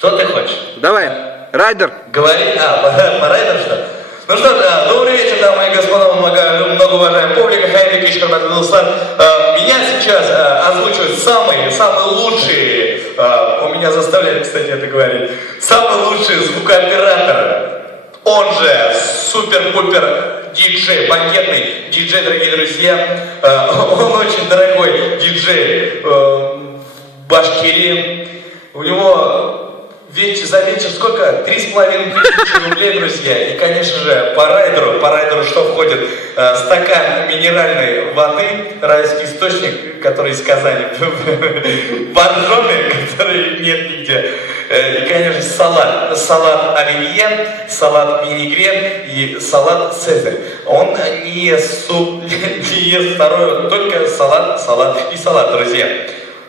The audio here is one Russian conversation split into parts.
Что ты хочешь? Давай, райдер. Говори, а, по, по райдеру что? Ну что, да, добрый вечер, дамы и господа, много, многоуважаемая публика, Хайли Кишкарбат Нуслан. Э, Меня сейчас э, озвучивают самые, самые лучшие, э, у меня заставляют, кстати, это говорить, самый лучший звукооператор, он же супер-пупер диджей, банкетный диджей, дорогие друзья. Э, Он очень дорогой диджей э, в Башкирии. У него вечер, за вечер сколько? Три с половиной тысячи рублей, друзья. И, конечно же, по райдеру, по райдеру что входит? Э, стакан минеральной воды, райский источник, который из Казани, боржоми, который нет нигде. Э, И, конечно, салат. Салат оливье, салат винегрет и салат цезарь. Он не ест суп, не ест второе, только салат, салат и салат, друзья.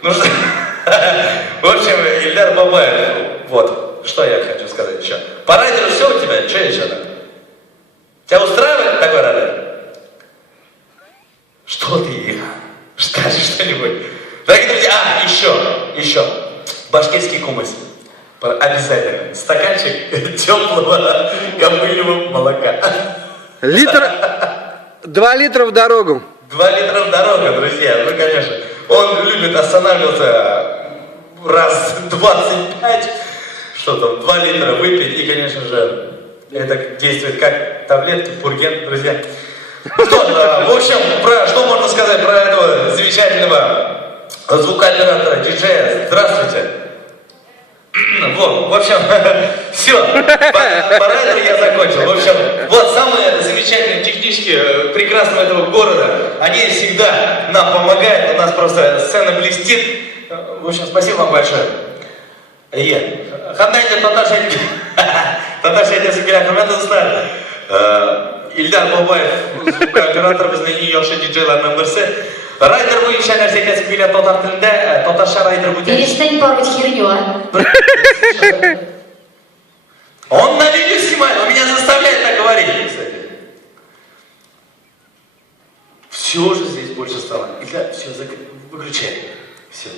Ну что, в общем, Ильдар Бабаев, вот, что я хочу сказать еще. По райдеру все у тебя? Что еще там? Тебя устраивает такой райдер? Что ты? Скажи что-нибудь. Дорогие друзья, а, еще, еще. Башкирский кумыс. Обязательно. Стаканчик теплого кобыльего молока. Литр, два литра в дорогу. Два литра в дорогу, друзья. Ну, конечно. Он любит останавливаться раз 25, что там, два литра выпить. И, конечно же, это действует как таблетки, пурген, друзья. Что, э, в общем, про, что можно сказать про этого замечательного звукооператора, диджея? Здравствуйте. Вот, в общем, все, по, по райдеру я закончил. В общем, вот самые замечательные технички э, прекрасного этого города, они всегда нам помогают, у нас просто сцена блестит. Э, В общем, спасибо вам большое. Е. Қандай татарша татарша айтасың келе құрметті достар Э, Ильдар Бабаев звукооператор біздің ең yaxshi диджейларның бірісі райдер бойынша нәрсе айтасың келе татар тілінде э, татарша райдер өте Перестань пороть херню, а. Он на видео снимает, он меня заставляет так говорить, кстати. Все же здесь больше стало. Илья, все, выключай. Все.